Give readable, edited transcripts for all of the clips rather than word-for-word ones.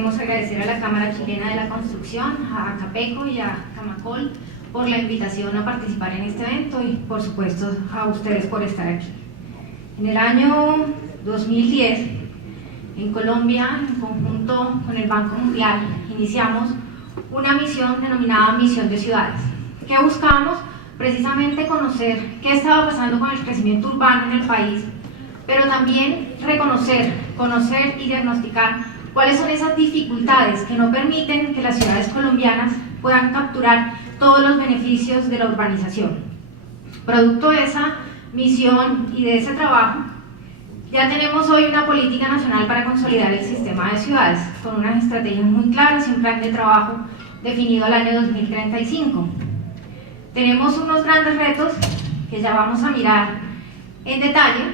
queremos agradecer a la Cámara Chilena de la Construcción, a Capeco y a Camacol por la invitación a participar en este evento y por supuesto a ustedes por estar aquí. En el año 2010, en Colombia, en conjunto con el Banco Mundial, iniciamos una misión denominada Misión de Ciudades. ¿Qué buscamos? Precisamente conocer qué estaba pasando con el crecimiento urbano en el país, pero también reconocer, conocer y diagnosticar cuáles son esas dificultades que no permiten que las ciudades colombianas puedan capturar todos los beneficios de la urbanización. Producto de esa misión y de ese trabajo, ya tenemos hoy una política nacional para consolidar el sistema de ciudades, con unas estrategias muy claras y un plan de trabajo definido al año 2035. Tenemos unos grandes retos que ya vamos a mirar en detalle.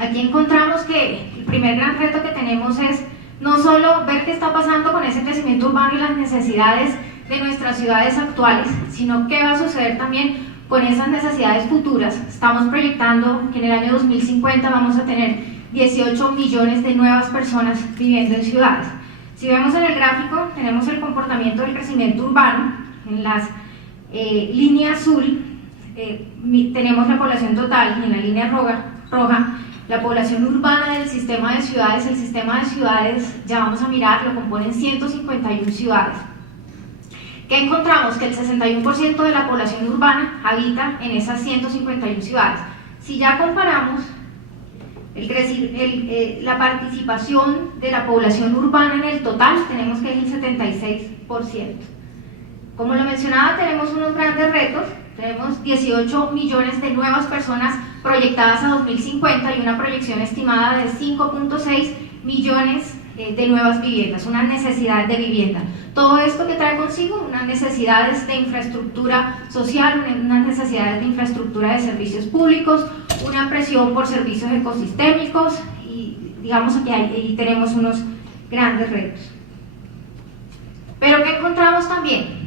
Aquí encontramos que el primer gran reto que tenemos es no solo ver qué está pasando con ese crecimiento urbano y las necesidades de nuestras ciudades actuales, sino qué va a suceder también con esas necesidades futuras. Estamos proyectando que en el año 2050 vamos a tener 18 millones de nuevas personas viviendo en ciudades. Si vemos en el gráfico, tenemos el comportamiento del crecimiento urbano. En las línea azul tenemos la población total y en la línea roja la población urbana del sistema de ciudades. El sistema de ciudades, ya vamos a mirar, lo componen 151 ciudades. ¿Qué encontramos? Que el 61% de la población urbana habita en esas 151 ciudades. Si ya comparamos la participación de la población urbana en el total, tenemos que es el 76%. Como lo mencionaba, tenemos unos grandes retos. Tenemos 18 millones de nuevas personas proyectadas a 2050 y una proyección estimada de 5.6 millones de nuevas viviendas, una necesidad de vivienda. Todo esto que trae consigo unas necesidades de infraestructura social, unas necesidades de infraestructura de servicios públicos, una presión por servicios ecosistémicos y digamos que ahí tenemos unos grandes retos. Pero ¿qué encontramos también?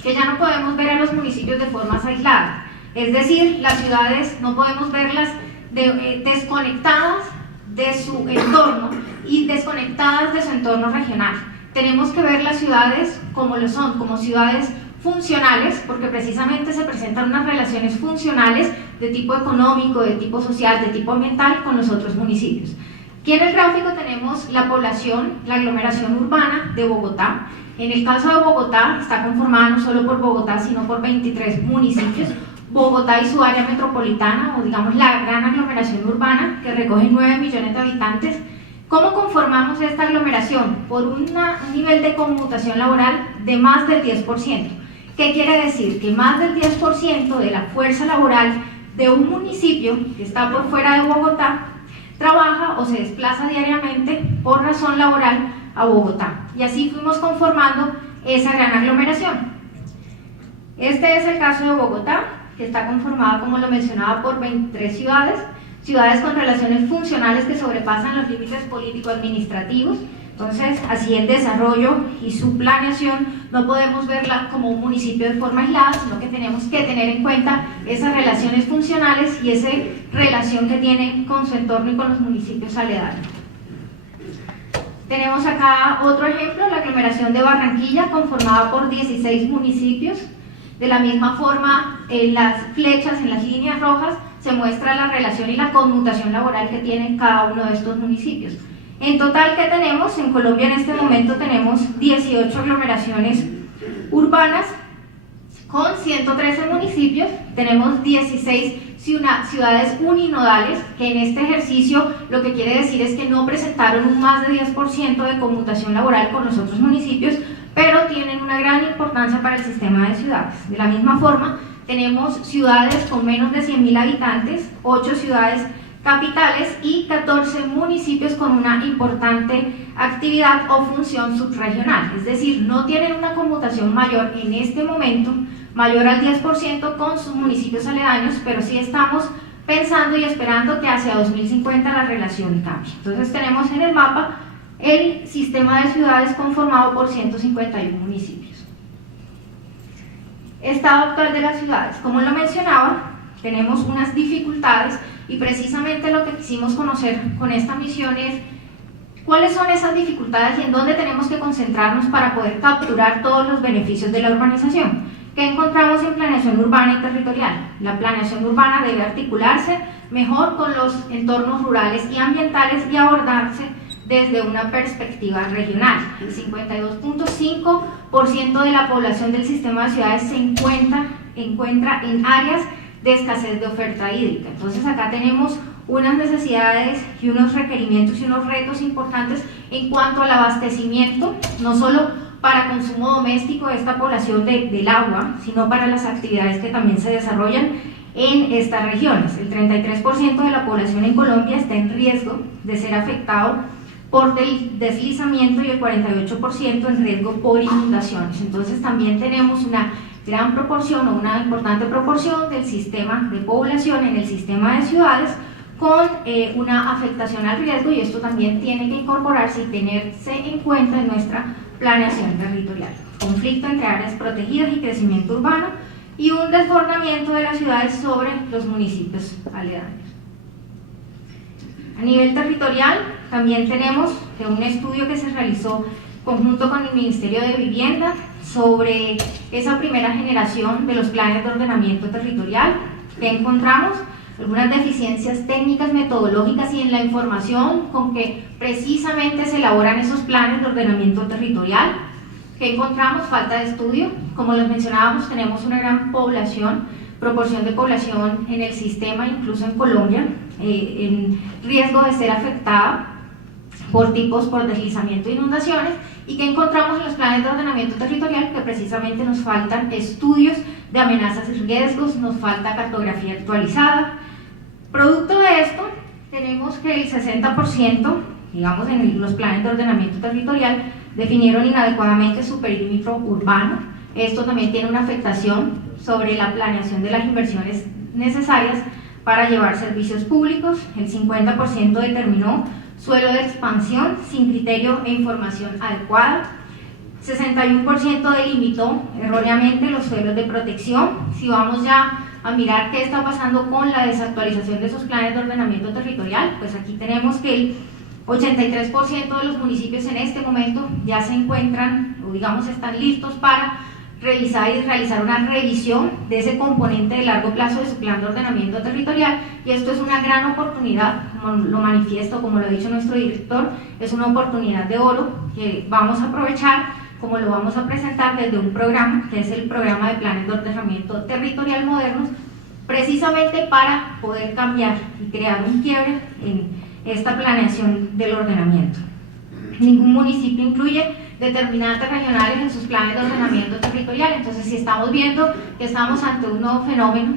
Que ya no podemos ver a los municipios de formas aisladas, es decir, las ciudades no podemos verlas desconectadas de su entorno y desconectadas de su entorno regional. Tenemos que ver las ciudades como lo son, como ciudades funcionales, porque precisamente se presentan unas relaciones funcionales de tipo económico, de tipo social, de tipo ambiental con los otros municipios. Aquí en el gráfico tenemos la población, la aglomeración urbana de Bogotá. En el caso de Bogotá, está conformada no solo por Bogotá, sino por 23 municipios. Bogotá y su área metropolitana, o digamos la gran aglomeración urbana, que recoge 9 millones de habitantes. ¿Cómo conformamos esta aglomeración? Por un nivel de conmutación laboral de más del 10%. ¿Qué quiere decir? Que más del 10% de la fuerza laboral de un municipio que está por fuera de Bogotá trabaja o se desplaza diariamente por razón laboral a Bogotá. Y así fuimos conformando esa gran aglomeración. Este es el caso de Bogotá, que está conformada, como lo mencionaba, por 23 ciudades con relaciones funcionales que sobrepasan los límites político-administrativos. Entonces, así el desarrollo y su planeación no podemos verla como un municipio de forma aislada, sino que tenemos que tener en cuenta esas relaciones funcionales y esa relación que tienen con su entorno y con los municipios aledaños. Tenemos acá otro ejemplo, la aglomeración de Barranquilla, conformada por 16 municipios. De la misma forma, en las flechas, en las líneas rojas, se muestra la relación y la conmutación laboral que tienen cada uno de estos municipios. En total, ¿qué tenemos? En Colombia en este momento tenemos 18 aglomeraciones urbanas con 113 municipios, tenemos 16 ciudades uninodales, que en este ejercicio lo que quiere decir es que no presentaron un más de 10% de conmutación laboral con los otros municipios, pero tienen una gran importancia para el sistema de ciudades. De la misma forma, tenemos ciudades con menos de 100.000 habitantes, 8 ciudades capitales y 14 municipios con una importante actividad o función subregional, es decir, no tienen una conmutación mayor en este momento, mayor al 10% con sus municipios aledaños, pero sí estamos pensando y esperando que hacia 2050 la relación cambie. Entonces tenemos en el mapa el sistema de ciudades conformado por 151 municipios. Estado actual de las ciudades. Como lo mencionaba, tenemos unas dificultades y precisamente lo que quisimos conocer con esta misión es ¿Cuáles son esas dificultades y en dónde tenemos que concentrarnos para poder capturar todos los beneficios de la urbanización? ¿Qué encontramos en planeación urbana y territorial? La planeación urbana debe articularse mejor con los entornos rurales y ambientales y abordarse desde una perspectiva regional. El 52.5% de la población del sistema de ciudades se encuentra en áreas de escasez de oferta hídrica. Entonces acá tenemos unas necesidades y unos requerimientos y unos retos importantes en cuanto al abastecimiento, no solo para consumo doméstico de esta población del agua, sino para las actividades que también se desarrollan en estas regiones. El 33% de la población en Colombia está en riesgo de ser afectado por deslizamiento y el 48% en riesgo por inundaciones. Entonces también tenemos una gran proporción o una importante proporción del sistema de población en el sistema de ciudades con una afectación al riesgo, y esto también tiene que incorporarse y tenerse en cuenta en nuestra planeación territorial. Conflicto entre áreas protegidas y crecimiento urbano, y un desbordamiento de las ciudades sobre los municipios aledaños. A nivel territorial, también tenemos un estudio que se realizó conjunto con el Ministerio de Vivienda sobre esa primera generación de los planes de ordenamiento territorial. Que encontramos algunas deficiencias técnicas, metodológicas y en la información con que precisamente se elaboran esos planes de ordenamiento territorial. Que encontramos falta de estudio, como les mencionábamos, tenemos una gran proporción de población en el sistema, incluso en Colombia, en riesgo de ser afectada por deslizamiento e inundaciones, y que encontramos en los planes de ordenamiento territorial que precisamente nos faltan estudios de amenazas y riesgos, nos falta cartografía actualizada. Producto de esto, tenemos que el 60%, digamos, en los planes de ordenamiento territorial, definieron inadecuadamente su perímetro urbano. Esto también tiene una afectación sobre la planeación de las inversiones necesarias para llevar servicios públicos. El 50% determinó suelo de expansión sin criterio e información adecuada. 61% delimitó erróneamente los suelos de protección. Si vamos ya a mirar qué está pasando con la desactualización de esos planes de ordenamiento territorial, pues aquí tenemos que el 83% de los municipios en este momento ya se encuentran, o digamos están listos para revisar y realizar una revisión de ese componente de largo plazo de su plan de ordenamiento territorial, y esto es una gran oportunidad, como lo manifiesto, como lo ha dicho nuestro director, es una oportunidad de oro que vamos a aprovechar, como lo vamos a presentar desde un programa, que es el programa de planes de ordenamiento territorial modernos, precisamente para poder cambiar y crear un quiebre en esta planeación del ordenamiento. Ningún municipio incluye determinantes regionales en sus planes de ordenamiento territorial. Entonces, si estamos viendo que estamos ante un nuevo fenómeno,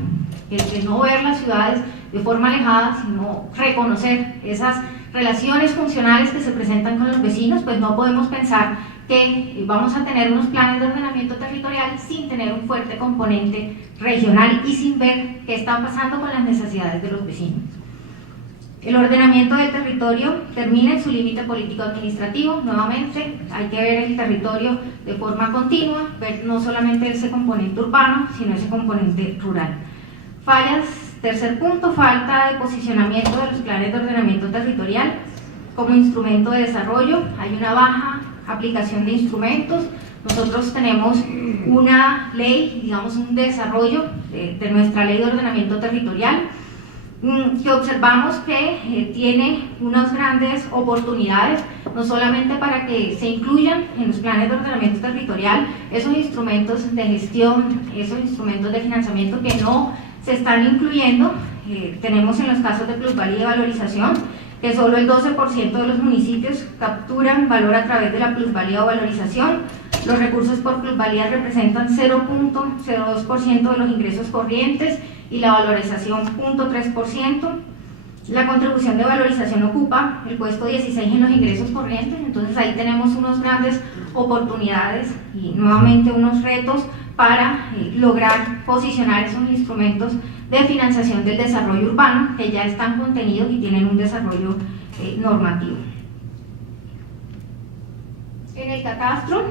que es de no ver las ciudades de forma alejada, sino reconocer esas relaciones funcionales que se presentan con los vecinos, pues no podemos pensar que vamos a tener unos planes de ordenamiento territorial sin tener un fuerte componente regional y sin ver qué está pasando con las necesidades de los vecinos. El ordenamiento del territorio termina en su límite político-administrativo. Nuevamente, hay que ver el territorio de forma continua, ver no solamente ese componente urbano, sino ese componente rural. Fallas, tercer punto, falta de posicionamiento de los planes de ordenamiento territorial como instrumento de desarrollo. Hay una baja aplicación de instrumentos. Nosotros tenemos una ley, digamos un desarrollo de nuestra ley de ordenamiento territorial, que observamos que tiene unas grandes oportunidades, no solamente para que se incluyan en los planes de ordenamiento territorial esos instrumentos de gestión, esos instrumentos de financiamiento que no se están incluyendo. Tenemos en los casos de plusvalía y valorización que solo el 12% de los municipios capturan valor a través de la plusvalía o valorización. Los recursos por plusvalía representan 0.02% de los ingresos corrientes y la valorización 0.3%. La contribución de valorización ocupa el puesto 16 en los ingresos corrientes. Entonces ahí tenemos unas grandes oportunidades y nuevamente unos retos para lograr posicionar esos instrumentos de financiación del desarrollo urbano que ya están contenidos y tienen un desarrollo normativo. En el catastro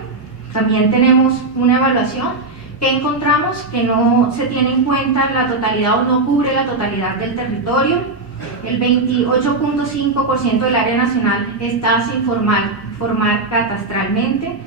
también tenemos una evaluación que encontramos que no se tiene en cuenta la totalidad o no cubre la totalidad del territorio. el 28.5% del área nacional está sin formar catastralmente,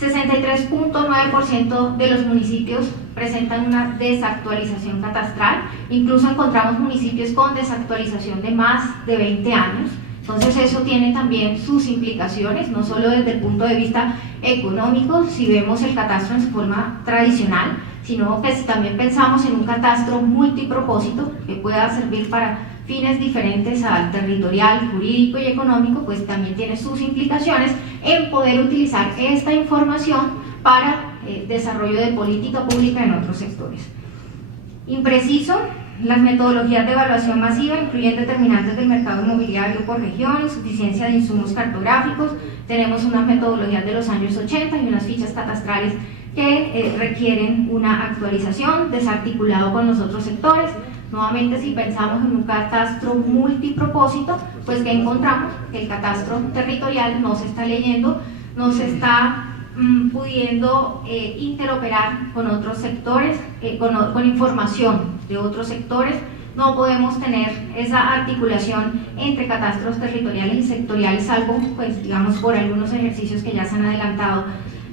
63.9% de los municipios presentan una desactualización catastral, incluso encontramos municipios con desactualización de más de 20 años, entonces eso tiene también sus implicaciones, no solo desde el punto de vista económico, si vemos el catastro en su forma tradicional, sino que si también pensamos en un catastro multipropósito que pueda servir para fines diferentes al territorial, jurídico y económico, pues también tiene sus implicaciones en poder utilizar esta información para desarrollo de política pública en otros sectores. Impreciso, las metodologías de evaluación masiva incluyen determinantes del mercado inmobiliario por región, insuficiencia de insumos cartográficos, tenemos unas metodologías de los años 80 y unas fichas catastrales que requieren una actualización, desarticulado con los otros sectores. Nuevamente, si pensamos en un catastro multipropósito, pues que encontramos que el catastro territorial no se está leyendo, no se está pudiendo interoperar con otros sectores, con información de otros sectores, no podemos tener esa articulación entre catastros territoriales y sectoriales, salvo, pues, digamos, por algunos ejercicios que ya se han adelantado.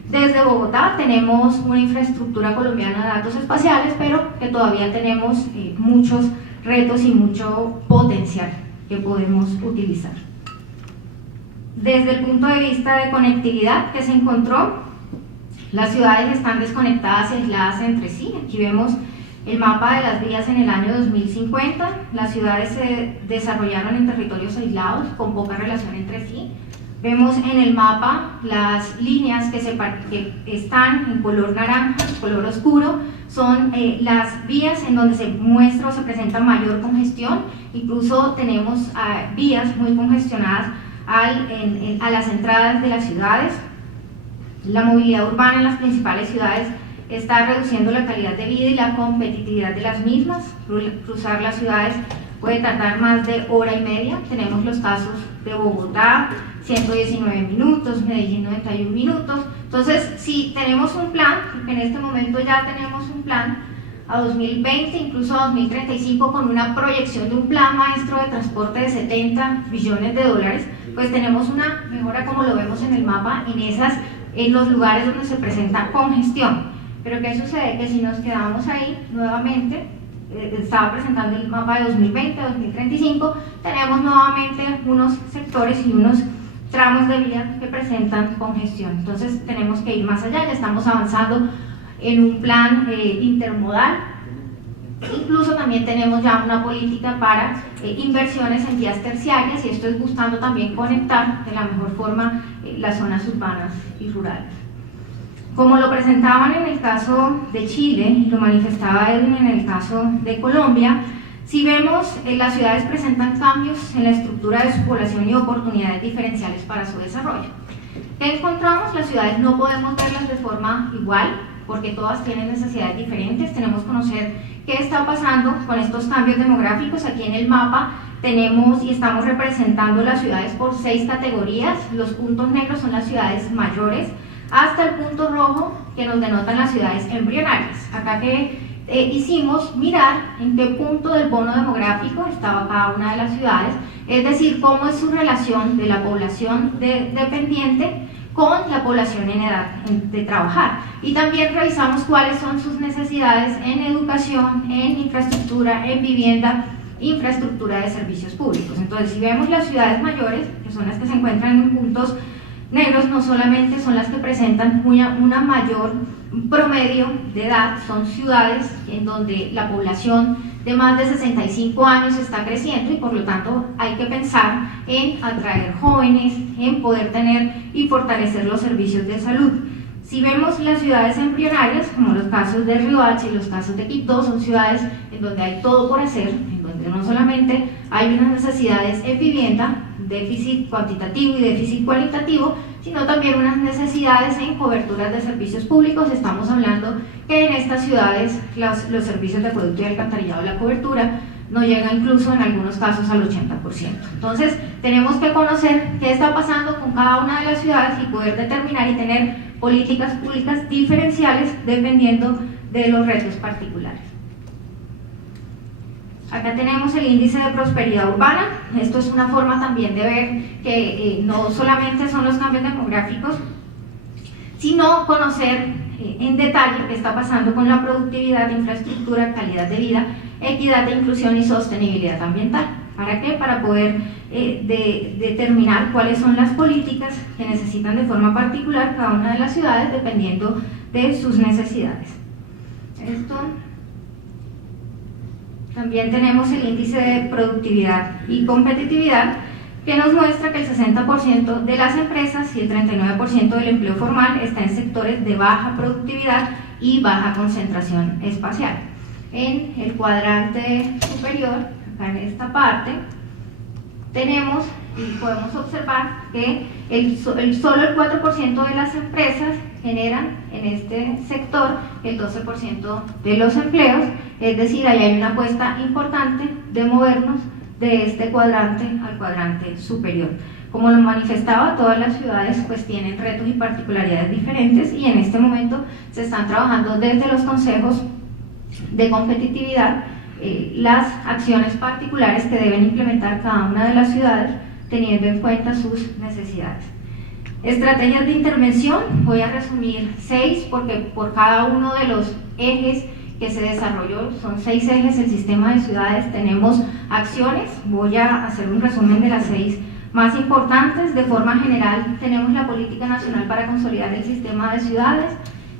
Desde Bogotá tenemos una infraestructura colombiana de datos espaciales, pero que todavía tenemos muchos retos y mucho potencial que podemos utilizar. Desde el punto de vista de conectividad que se encontró, las ciudades están desconectadas y aisladas entre sí. Aquí vemos el mapa de las vías en el año 2050. Las ciudades se desarrollaron en territorios aislados con poca relación entre sí. Vemos en el mapa las líneas que están en color naranja, color oscuro, son las vías en donde se muestra o se presenta mayor congestión. Incluso tenemos vías muy congestionadas a las entradas de las ciudades. La movilidad urbana en las principales ciudades está reduciendo la calidad de vida y la competitividad de las mismas. Cruzar las ciudades puede tardar más de hora y media. Tenemos los casos de Bogotá, 119 minutos, Medellín 91 minutos. Entonces, si tenemos un plan, porque en este momento ya tenemos un plan a 2020, incluso a 2035, con una proyección de un plan maestro de transporte de 70 billones de dólares, pues tenemos una mejora, como lo vemos en el mapa, en los lugares donde se presenta congestión. Pero ¿qué sucede? Que si nos quedamos ahí nuevamente, estaba presentando el mapa de 2020 a 2035, tenemos nuevamente unos sectores y unos tramos de vía que presentan congestión. Entonces tenemos que ir más allá, ya estamos avanzando en un plan intermodal. Incluso también tenemos ya una política para inversiones en vías terciarias, y esto es buscando también conectar de la mejor forma las zonas urbanas y rurales. Como lo presentaban en el caso de Chile y lo manifestaba Edwin en el caso de Colombia, si vemos, las ciudades presentan cambios en la estructura de su población y oportunidades diferenciales para su desarrollo. ¿Qué encontramos? Las ciudades no podemos verlas de forma igual, porque todas tienen necesidades diferentes. Tenemos que conocer qué está pasando con estos cambios demográficos. Aquí en el mapa tenemos y estamos representando las ciudades por 6 categorías. Los puntos negros son las ciudades mayores, hasta el punto rojo que nos denotan las ciudades embrionarias. Acá que hicimos mirar en qué punto del bono demográfico estaba cada una de las ciudades, es decir, cómo es su relación de la población dependiente con la población en edad de trabajar. Y también revisamos cuáles son sus necesidades en educación, en infraestructura, en vivienda, infraestructura de servicios públicos. Entonces, si vemos las ciudades mayores, que son las que se encuentran en puntos negros, no solamente son las que presentan una mayor promedio de edad, son ciudades en donde la población de más de 65 años está creciendo, y por lo tanto hay que pensar en atraer jóvenes, en poder tener y fortalecer los servicios de salud. Si vemos las ciudades embrionarias, como los casos de Riohacha y los casos de Quibdó, son ciudades en donde hay todo por hacer, en donde no solamente hay unas necesidades en vivienda, déficit cuantitativo y déficit cualitativo, sino también unas necesidades en coberturas de servicios públicos. Estamos hablando que en estas ciudades los servicios de acueducto y alcantarillado, la cobertura no llega incluso en algunos casos al 80%. Entonces tenemos que conocer qué está pasando con cada una de las ciudades y poder determinar y tener políticas públicas diferenciales dependiendo de los retos particulares. Acá tenemos el índice de prosperidad urbana. Esto es una forma también de ver que no solamente son los cambios demográficos, sino conocer en detalle qué está pasando con la productividad, infraestructura, calidad de vida, equidad de inclusión y sostenibilidad ambiental. ¿Para qué? Para poder determinar cuáles son las políticas que necesitan de forma particular cada una de las ciudades dependiendo de sus necesidades. Esto. También tenemos el índice de productividad y competitividad, que nos muestra que el 60% de las empresas y el 39% del empleo formal está en sectores de baja productividad y baja concentración espacial. En el cuadrante superior, acá en esta parte, tenemos y podemos observar que solo el 4% de las empresas generan en este sector el 12% de los empleos, es decir, ahí hay una apuesta importante de movernos de este cuadrante al cuadrante superior. Como lo manifestaba, todas las ciudades pues tienen retos y particularidades diferentes y en este momento se están trabajando desde los consejos de competitividad las acciones particulares que deben implementar cada una de las ciudades teniendo en cuenta sus necesidades. Estrategias de intervención, voy a resumir 6 porque por cada uno de los ejes que se desarrolló, son 6 ejes el sistema de ciudades, tenemos acciones, voy a hacer un resumen de las 6 más importantes. De forma general tenemos la Política Nacional para consolidar el sistema de ciudades,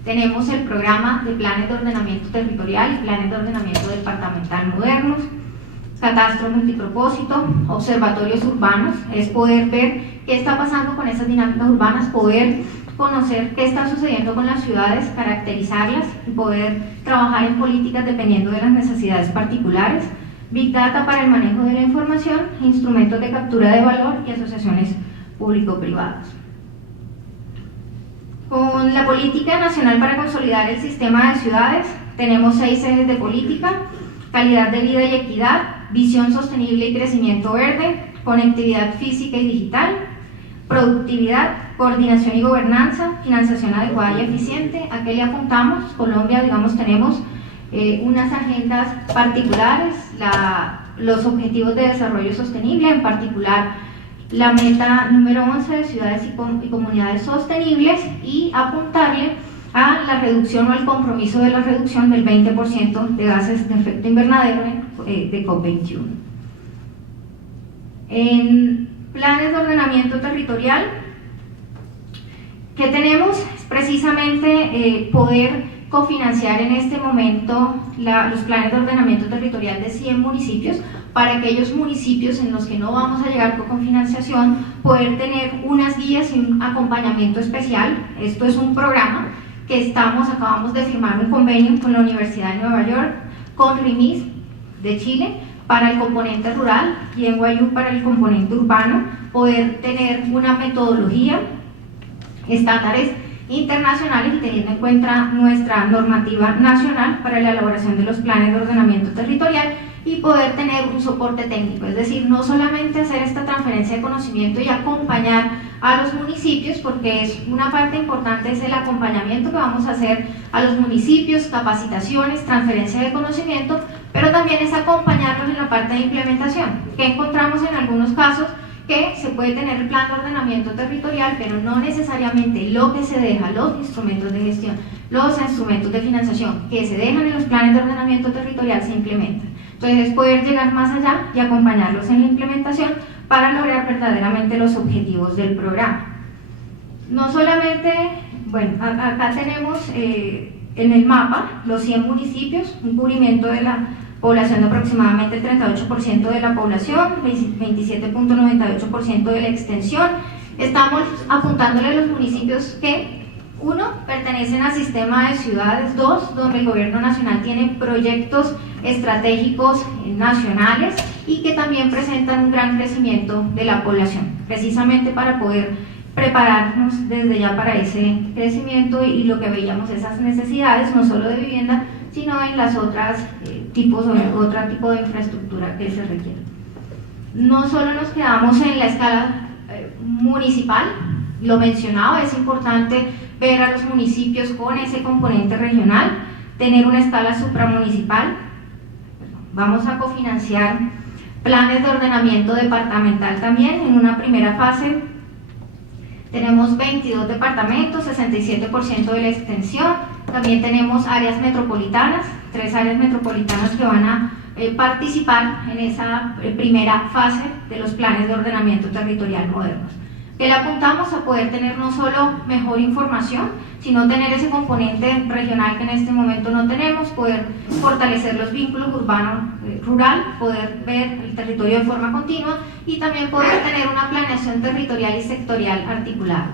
tenemos el programa de planes de ordenamiento territorial y planes de ordenamiento departamental modernos, catastro multipropósito, observatorios urbanos, es poder ver qué está pasando con esas dinámicas urbanas, poder conocer qué está sucediendo con las ciudades, caracterizarlas y poder trabajar en políticas dependiendo de las necesidades particulares. Big Data para el manejo de la información, instrumentos de captura de valor y asociaciones público-privadas. Con la Política Nacional para consolidar el sistema de ciudades tenemos 6 ejes de política: calidad de vida y equidad, visión sostenible y crecimiento verde, conectividad física y digital, productividad, coordinación y gobernanza, financiación adecuada y eficiente. ¿A qué le apuntamos? Colombia, digamos, tenemos unas agendas particulares, los objetivos de desarrollo sostenible, en particular la meta número 11 de ciudades y comunidades sostenibles, y apuntarle a la reducción o al compromiso de la reducción del 20% de gases de efecto invernadero de COP21. En planes de ordenamiento territorial, ¿qué tenemos? Es precisamente poder cofinanciar en este momento los planes de ordenamiento territorial de 100 municipios, para aquellos municipios en los que no vamos a llegar con financiación, poder tener unas guías y un acompañamiento especial. Esto es un programa que acabamos de firmar un convenio con la Universidad de Nueva York, con RIMIS de Chile para el componente rural y NYU para el componente urbano, poder tener una metodología, estándares internacionales y teniendo en cuenta nuestra normativa nacional para la elaboración de los planes de ordenamiento territorial, y poder tener un soporte técnico, es decir, no solamente hacer esta transferencia de conocimiento y acompañar a los municipios, porque es una parte importante, es el acompañamiento que vamos a hacer a los municipios, capacitaciones, transferencia de conocimiento, pero también es acompañarlos en la parte de implementación, que encontramos en algunos casos que se puede tener el plan de ordenamiento territorial, pero no necesariamente lo que se deja, los instrumentos de gestión, los instrumentos de financiación que se dejan en los planes de ordenamiento territorial se implementan. Entonces es poder llegar más allá y acompañarlos en la implementación para lograr verdaderamente los objetivos del programa. No solamente, bueno, acá tenemos en el mapa los 100 municipios, un cubrimiento de la población de aproximadamente el 38% de la población, 27.98% de la extensión. Estamos apuntándole a los municipios que, 1, pertenecen al sistema de ciudades, 2, donde el gobierno nacional tiene proyectos estratégicos nacionales y que también presentan un gran crecimiento de la población, precisamente para poder prepararnos desde ya para ese crecimiento y lo que veíamos, esas necesidades, no solo de vivienda, sino en las otras otro tipo de infraestructura que se requiere. No solo nos quedamos en la escala municipal, lo mencionaba, es importante ver a los municipios con ese componente regional, tener una escala supramunicipal, Vamos a cofinanciar planes de ordenamiento departamental también. En una primera fase tenemos 22 departamentos, 67% de la extensión. También tenemos áreas metropolitanas, 3 áreas metropolitanas que van a participar en esa primera fase de los planes de ordenamiento territorial modernos, que le apuntamos a poder tener no solo mejor información, sino tener ese componente regional que en este momento no tenemos, poder fortalecer los vínculos urbano-rural, poder ver el territorio de forma continua y también poder tener una planeación territorial y sectorial articulada.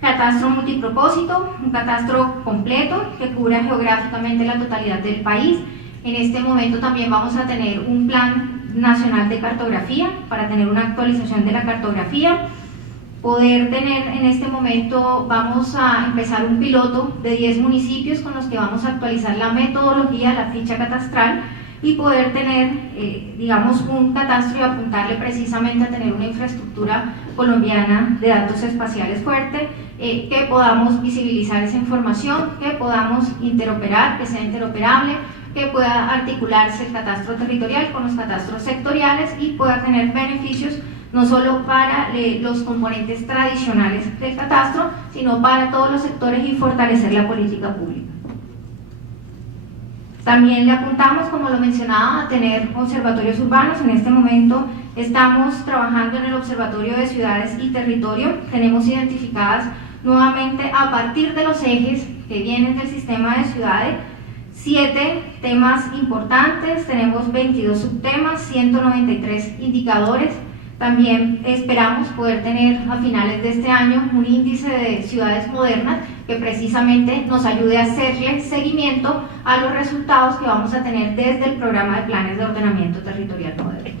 Catastro multipropósito, un catastro completo que cubra geográficamente la totalidad del país. En este momento también vamos a tener un plan nacional de cartografía para tener una actualización de la cartografía. Poder tener en este momento, vamos a empezar un piloto de 10 municipios con los que vamos a actualizar la metodología, la ficha catastral y poder tener, digamos, un catastro y apuntarle precisamente a tener una infraestructura colombiana de datos espaciales fuerte, que podamos visibilizar esa información, que podamos interoperar, que sea interoperable, que pueda articularse el catastro territorial con los catastros sectoriales y pueda tener beneficios no solo para los componentes tradicionales del catastro, sino para todos los sectores y fortalecer la política pública. También le apuntamos, como lo mencionaba, a tener observatorios urbanos. En este momento estamos trabajando en el Observatorio de Ciudades y Territorio. Tenemos identificadas nuevamente, a partir de los ejes que vienen del sistema de ciudades, 7 temas importantes, tenemos 22 subtemas, 193 indicadores. También esperamos poder tener a finales de este año un índice de ciudades modernas que precisamente nos ayude a hacerle seguimiento a los resultados que vamos a tener desde el programa de planes de ordenamiento territorial moderno.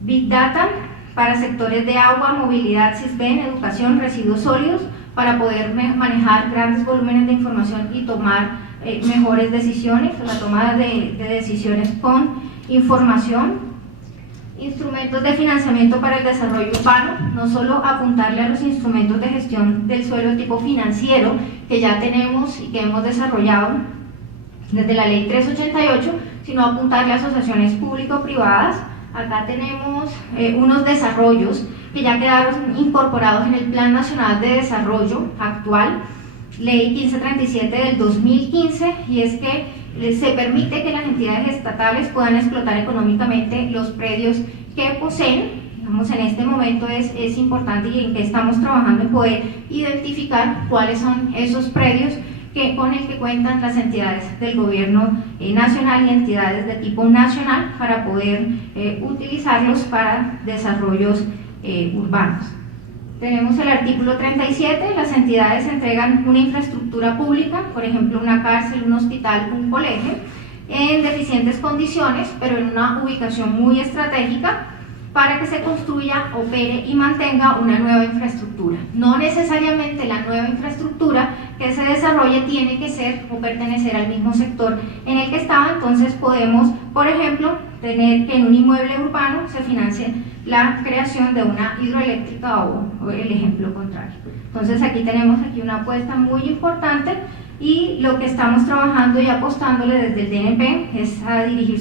Big Data para sectores de agua, movilidad, SISBEN, educación, residuos sólidos, para poder manejar grandes volúmenes de información y tomar mejores decisiones, la toma de decisiones con información. Instrumentos de financiamiento para el desarrollo urbano, no solo apuntarle a los instrumentos de gestión del suelo de tipo financiero que ya tenemos y que hemos desarrollado desde la ley 388, sino apuntarle a asociaciones público-privadas. Acá tenemos unos desarrollos que ya quedaron incorporados en el Plan Nacional de Desarrollo actual, Ley 1537 del 2015, y es que se permite que las entidades estatales puedan explotar económicamente los predios que poseen. Digamos, en este momento es importante y en que estamos trabajando en poder identificar cuáles son esos predios con el que cuentan las entidades del gobierno nacional y entidades de tipo nacional para poder utilizarlos para desarrollos urbanos. Tenemos el artículo 37, las entidades entregan una infraestructura pública, por ejemplo una cárcel, un hospital, un colegio, en deficientes condiciones, pero en una ubicación muy estratégica, para que se construya, opere y mantenga una nueva infraestructura. No necesariamente la nueva infraestructura que se desarrolle tiene que ser o pertenecer al mismo sector en el que estaba. Entonces podemos, por ejemplo, tener que en un inmueble urbano se financie la creación de una hidroeléctrica o el ejemplo contrario. Entonces aquí tenemos una apuesta muy importante y lo que estamos trabajando y apostándole desde el DNP es a dirigir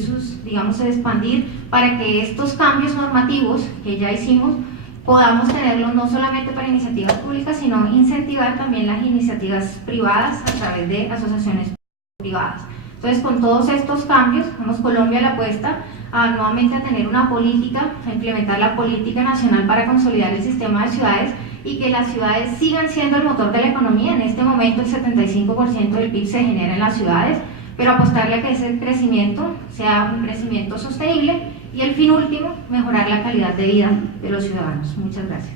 expandir para que estos cambios normativos que ya hicimos podamos tenerlos no solamente para iniciativas públicas, sino incentivar también las iniciativas privadas a través de asociaciones privadas. Entonces, con todos estos cambios, Colombia le apuesta nuevamente a tener una política, a implementar la política nacional para consolidar el sistema de ciudades y que las ciudades sigan siendo el motor de la economía. En este momento el 75% del PIB se genera en las ciudades, pero apostarle a que ese crecimiento sea un crecimiento sostenible y el fin último, mejorar la calidad de vida de los ciudadanos. Muchas gracias.